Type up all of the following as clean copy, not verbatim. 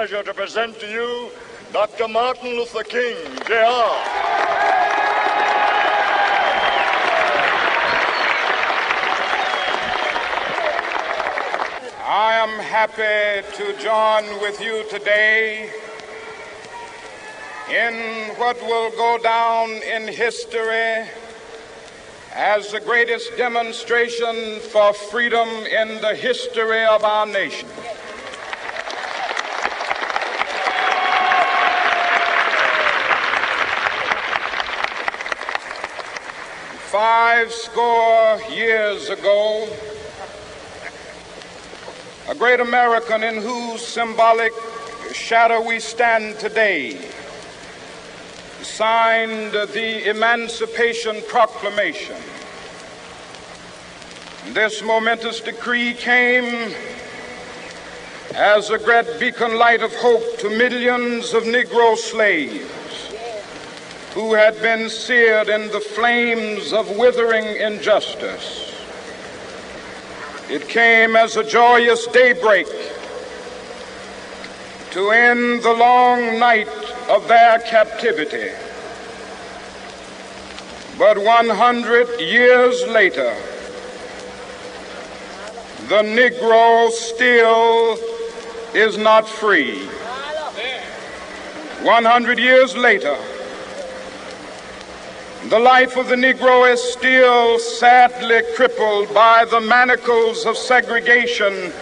pleasure to present to you Dr. Martin Luther King, Jr. I am happy to join with you today in what will go down in history as the greatest demonstration for freedom in the history of our nation. Five score years ago, a great American in whose symbolic shadow we stand today signed the Emancipation Proclamation. This momentous decree came as a great beacon light of hope to millions of Negro slaves who had been seared in the flames of withering injustice. It came as a joyous daybreak to end the long night of their captivity. But 100 years later, the Negro still is not free. 100 years later, the life of the Negro is still sadly crippled by the manacles of segregation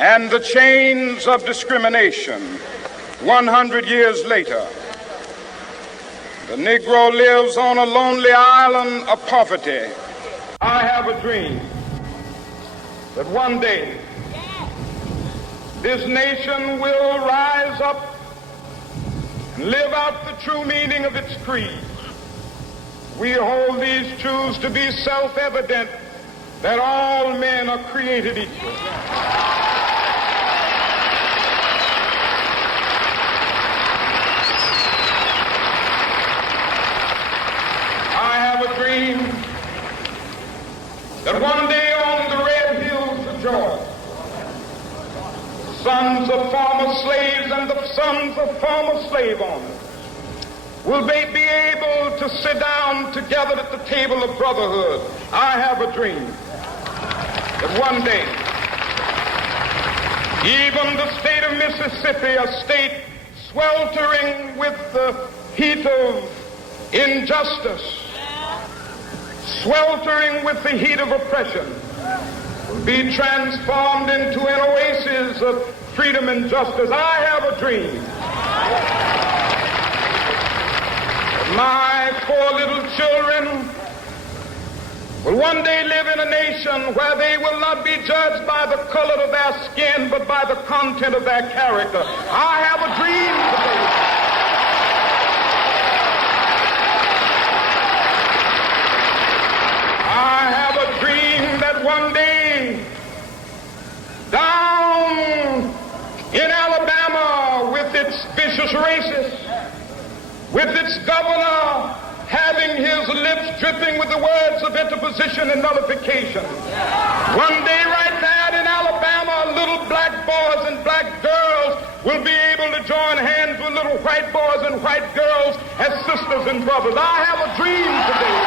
and the chains of discrimination. 100 years later, the Negro lives on a lonely island of poverty. I have a dream that one day this nation will rise up and live out the true meaning of its creed. We hold these truths to be self-evident, that all men are created equal. I have a dream that one day on the red hills of Georgia, sons of former slaves and the sons of former slave owners will they be able to sit down together at the table of brotherhood. I have a dream that one day, even the state of Mississippi, a state sweltering with the heat of injustice, sweltering with the heat of oppression, will be transformed into an oasis of freedom and justice. I have a dream. My poor little children will one day live in a nation where they will not be judged by the color of their skin, but by the content of their character. I have a dream today. I have a dream that one day, down in Alabama, with its vicious racists, with its governor having his lips dripping with the words of interposition and nullification. One day right there in Alabama, little black boys and black girls will be able to join hands with little white boys and white girls as sisters and brothers. I have a dream today.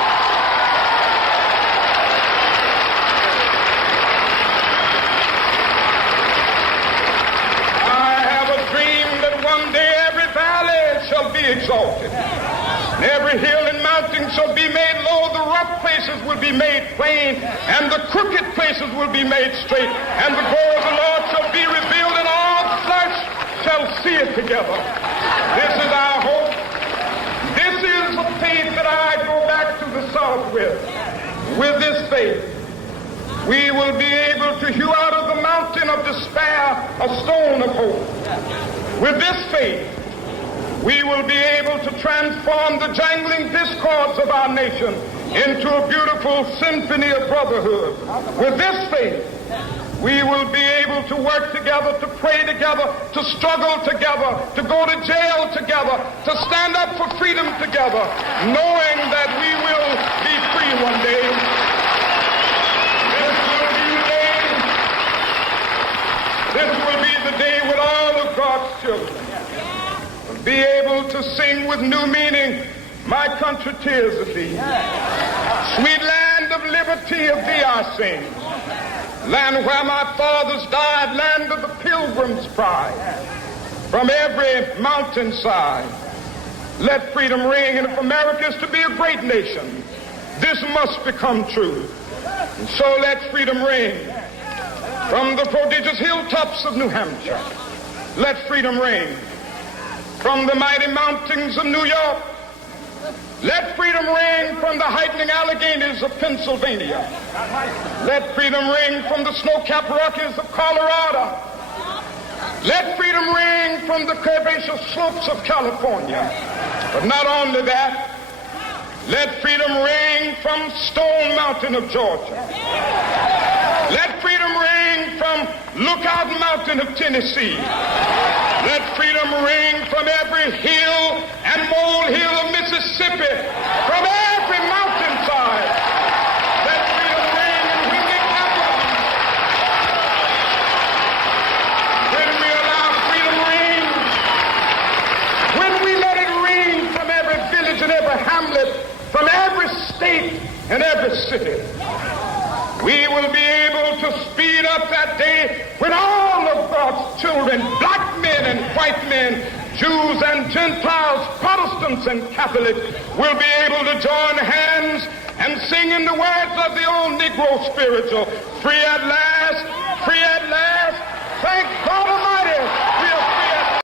I have a dream that one day every valley shall be exalted, and every hill and mountain shall be made low. The rough places will be made plain, and the crooked places will be made straight, and the glory of the Lord shall be revealed, and all flesh shall see it together. This is our hope. This is the faith that I go back to the South with. With this faith, we will be able to hew out of the mountain of despair a stone of hope. With this faith, we will be able to transform the jangling discords of our nation into a beautiful symphony of brotherhood. With this faith, we will be able to work together, to pray together, to struggle together, to go to jail together, to stand up for freedom together, knowing that we will be free one day. This will be the day when all of God's children will be able to sing with new meaning, my country, tears of thee. Sweet land of liberty, of thee I sing. Land where my fathers died, land of the pilgrim's pride. From every mountainside, let freedom ring. And if America is to be a great nation, this must become true. And so let freedom ring. From the prodigious hilltops of New Hampshire, let freedom ring. From the mighty mountains of New York, let freedom ring. From the heightening Alleghenies of Pennsylvania, let freedom ring. From the snow-capped Rockies of Colorado, let freedom ring. From the curvaceous slopes of California. But not only that, let freedom ring from Stone Mountain of Georgia. Let freedom ring from Lookout Mountain of Tennessee. Let freedom ring from every hill and molehill of Mississippi, from every mountainside. Let freedom ring, and when it happens, when we allow freedom ring, when we let it ring from every village and every hamlet, from every state and every city, we will be able to speed up that day when all of God's children, black men and white men, Jews and Gentiles, Protestants and Catholics, will be able to join hands and sing in the words of the old Negro spiritual, free at last, thank God Almighty.